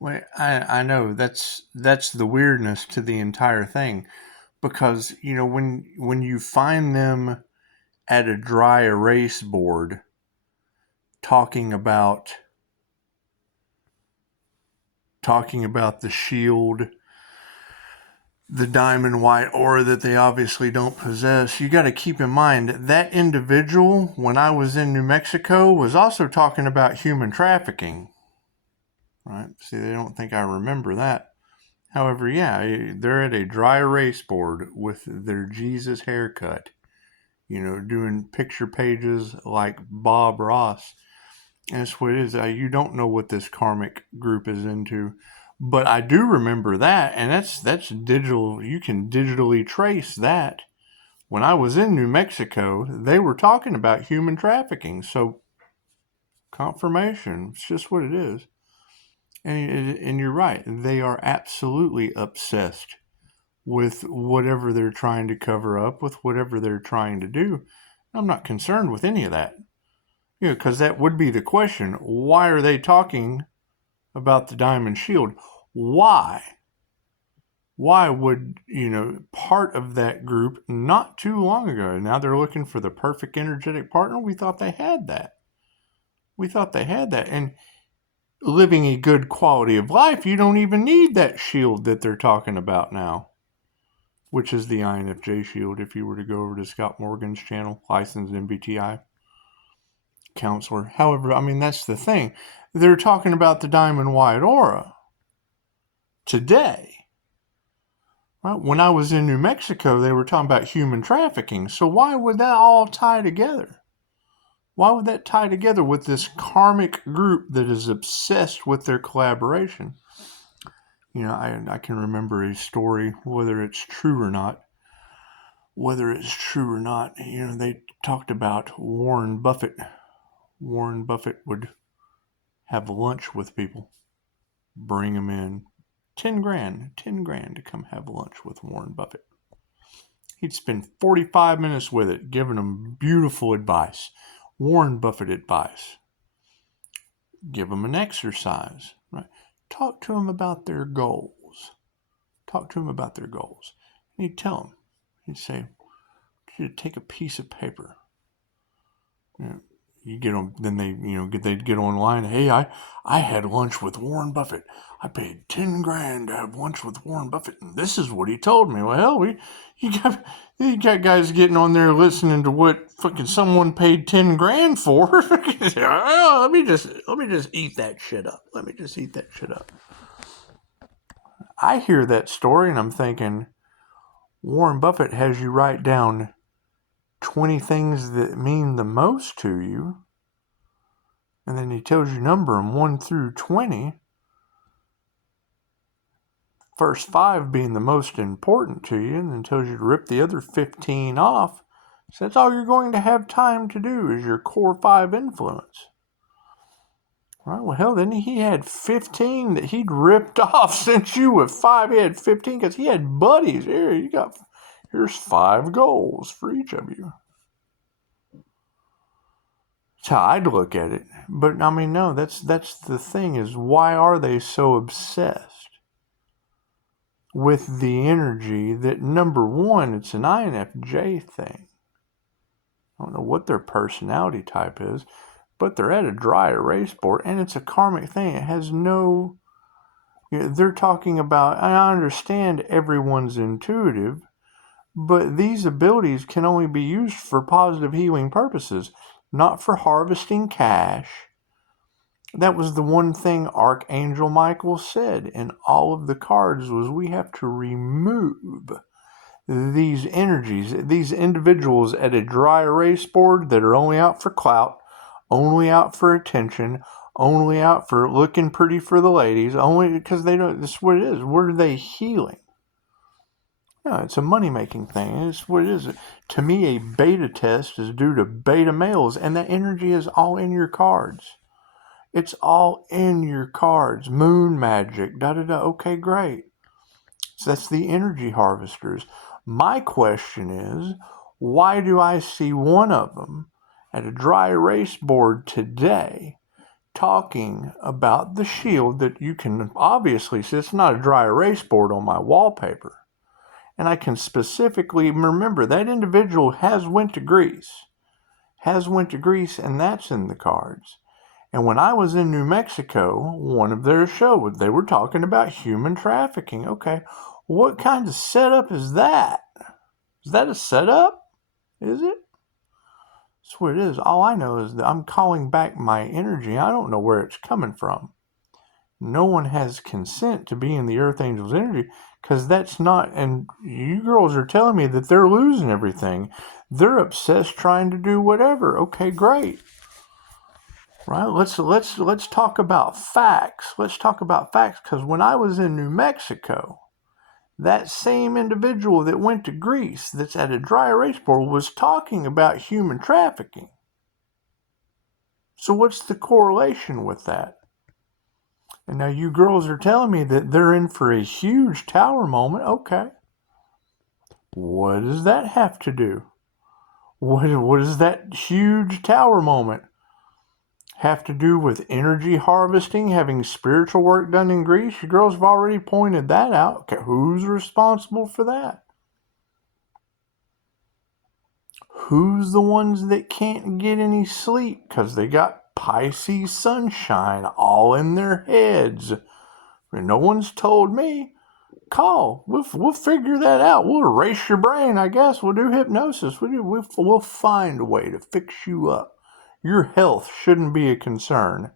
Well, I know that's the weirdness to the entire thing, because when you find them at a dry erase board talking about the shield, the diamond white aura that they obviously don't possess, you got to keep in mind that individual, when I was in New Mexico, was also talking about human trafficking. Right? See, they don't think I remember that. However, yeah, they're at a dry erase board with their Jesus haircut, doing picture pages like Bob Ross. And that's what it is. You don't know what this karmic group is into. But I do remember that, and that's digital. You can digitally trace that. When I was in New Mexico, they were talking about human trafficking. So, confirmation. It's just what it is. And you're right. They are absolutely obsessed with whatever they're trying to cover up, with whatever they're trying to do. I'm not concerned with any of that. Because that would be the question. Why are they talking about the diamond shield? Why? Why would, part of that group not too long ago, now they're looking for the perfect energetic partner? We thought they had that. And living a good quality of life, you don't even need that shield that they're talking about now, which is the INFJ shield. If you were to go over to Scott Morgan's channel, licensed MBTI counselor. However, that's the thing. They're talking about the diamond white aura today. Right? When I was in New Mexico, they were talking about human trafficking. So why would that all tie together? Why would that tie together with this karmic group that is obsessed with their collaboration? I can remember a story, whether it's true or not. They talked about Warren Buffett. Warren Buffett would have lunch with people, bring them in, 10 grand to come have lunch with Warren Buffett. He'd spend 45 minutes with it, giving them beautiful advice, Warren Buffett advice. Give them an exercise, right? Talk to them about their goals. And he'd tell them, he'd say, you take a piece of paper. You get them, then they'd get online. Hey, I had lunch with Warren Buffett. I paid 10 grand to have lunch with Warren Buffett, and this is what he told me. Well, hell, you got guys getting on there listening to what fucking someone paid 10 grand for. Let me just eat that shit up. I hear that story and I'm thinking, Warren Buffett has you write down 20 things that mean the most to you, and then he tells you number them 1 through 20, first 5 being the most important to you, and then tells you to rip the other 15 off. So that's all you're going to have time to do is your core 5 influence. Right, well, hell, then he had 15 that he'd ripped off since you were 5. He had 15 because he had buddies. Here's 5 goals for each of you. That's how I'd look at it. But, no, that's the thing is, why are they so obsessed with the energy that, number one, it's an INFJ thing. I don't know what their personality type is, but they're at a dry erase board, and it's a karmic thing. It has no... they're talking about, I understand everyone's intuitive, but these abilities can only be used for positive healing purposes, not for harvesting cash. That was the one thing Archangel Michael said in all of the cards was we have to remove these energies, these individuals at a dry erase board that are only out for clout, only out for attention, only out for looking pretty for the ladies, only because they don't, this is what it is. What are they healing? No, it's a money-making thing. It's what it is. To me, a beta test is due to beta males, and that energy is all in your cards. It's all in your cards. Moon magic, da-da-da. Okay, great. So that's the energy harvesters. My question is, why do I see one of them at a dry erase board today talking about the shield that you can obviously see. It's not a dry erase board on my wallpaper. And I can specifically remember that individual has went to Greece. And that's in the cards. And when I was in New Mexico, one of their shows, they were talking about human trafficking. Okay, what kind of setup is that? Is that a setup? Is it? That's what it is. All I know is that I'm calling back my energy. I don't know where it's coming from. No one has consent to be in the Earth Angel's energy, because that's not, and you girls are telling me that they're losing everything. They're obsessed trying to do whatever. Okay, great. Right? Let's talk about facts. Let's talk about facts, because when I was in New Mexico, that same individual that went to Greece, that's at a dry erase board, was talking about human trafficking. So what's the correlation with that? And now you girls are telling me that they're in for a huge tower moment. Okay. What does that have to do? What does that huge tower moment have to do with energy harvesting, having spiritual work done in Greece? You girls have already pointed that out. Okay, who's responsible for that? Who's the ones that can't get any sleep because they got Pisces sunshine all in their heads? And no one's told me. Call. We'll figure that out. We'll erase your brain, I guess. We'll do hypnosis. We'll find a way to fix you up. Your health shouldn't be a concern.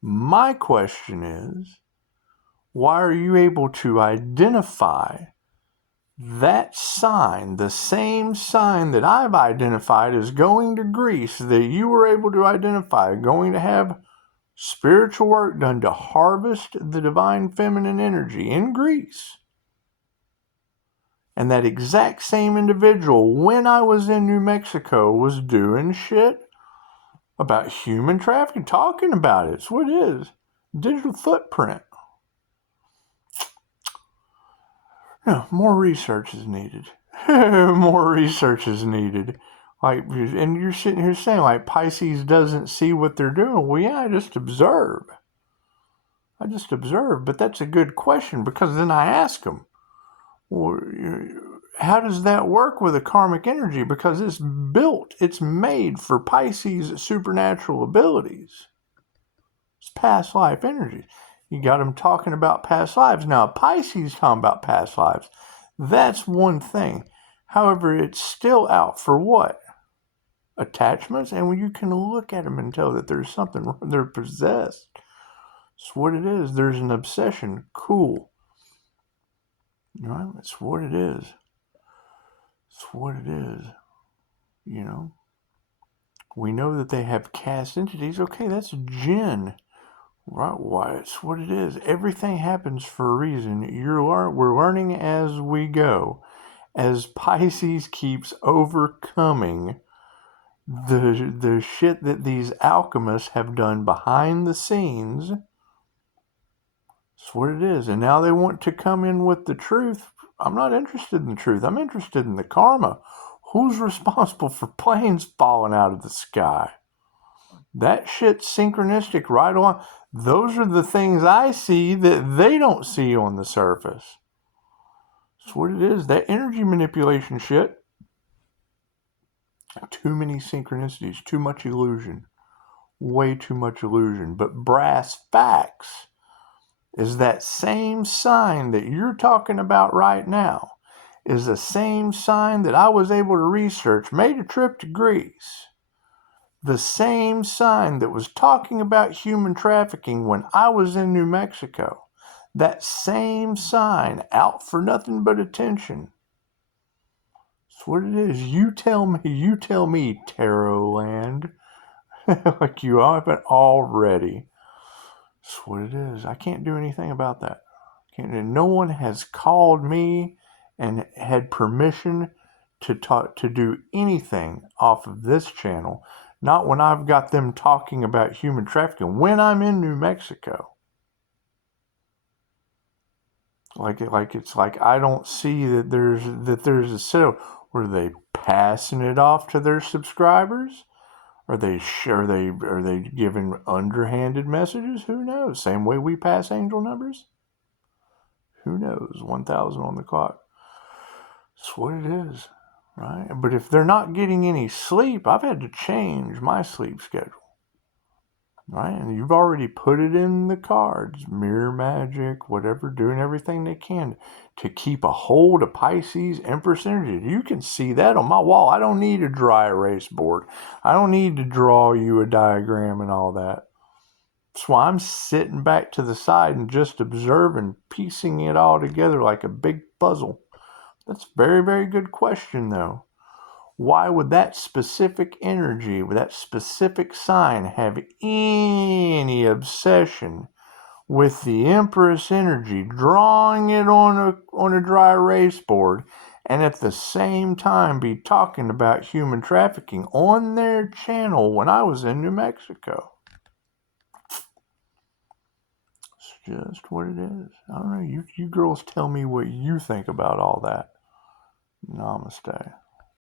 My question is, why are you able to identify that sign, the same sign that I've identified as going to Greece, that you were able to identify, going to have spiritual work done to harvest the divine feminine energy in Greece? And that exact same individual, when I was in New Mexico, was doing shit about human trafficking, talking about it. It's what it is. Digital footprint. No, more research is needed. More research is needed. And you're sitting here saying, Pisces doesn't see what they're doing. Well, yeah, I just observe. But that's a good question, because then I ask them, well, how does that work with a karmic energy? Because it's made for Pisces' supernatural abilities. It's past life energies. You got them talking about past lives. Now, Pisces talking about past lives, that's one thing. However, it's still out for what? Attachments. And when you can look at them and tell that there's something wrong, they're possessed. It's what it is. There's an obsession. Cool. Right? It's what it is. It's what it is. You know? We know that they have caste entities. Okay, that's jinn. Right? Why? It's what it is. Everything happens for a reason. We're learning as we go. As Pisces keeps overcoming the shit that these alchemists have done behind the scenes. That's what it is. And now they want to come in with the truth. I'm not interested in the truth. I'm interested in the karma. Who's responsible for planes falling out of the sky? That shit's synchronistic right on. Those are the things I see that they don't see on the surface. That's what it is. That energy manipulation shit. Too many synchronicities. Too much illusion. Way too much illusion. But brass facts is that same sign that you're talking about right now is the same sign that I was able to research, made a trip to Greece. The same sign that was talking about human trafficking when I was in New Mexico. That same sign, out for nothing but attention. That's what it is. You tell me, Tarot Land. Like you haven't already. That's what it is. I can't do anything about that. No one has called me and had permission to do anything off of this channel. Not when I've got them talking about human trafficking. When I'm in New Mexico. It's like I don't see that there's a setup. Were they passing it off to their subscribers? Are they giving underhanded messages? Who knows? Same way we pass angel numbers? Who knows? 1,000 on the clock. That's what it is, right? But if they're not getting any sleep, I've had to change my sleep schedule. Right? And you've already put it in the cards, mirror magic, whatever, doing everything they can to keep a hold of Pisces Empress energy. You can see that on my wall. I don't need a dry erase board. I don't need to draw you a diagram and all that. That's why I'm sitting back to the side and just observing, piecing it all together like a big puzzle. That's a very, very good question, though. Why would that specific energy, with that specific sign, have any obsession with the Empress energy, drawing it on a dry erase board, and at the same time be talking about human trafficking on their channel when I was in New Mexico? It's just what it is. I don't know. You girls tell me what you think about all that. Namaste.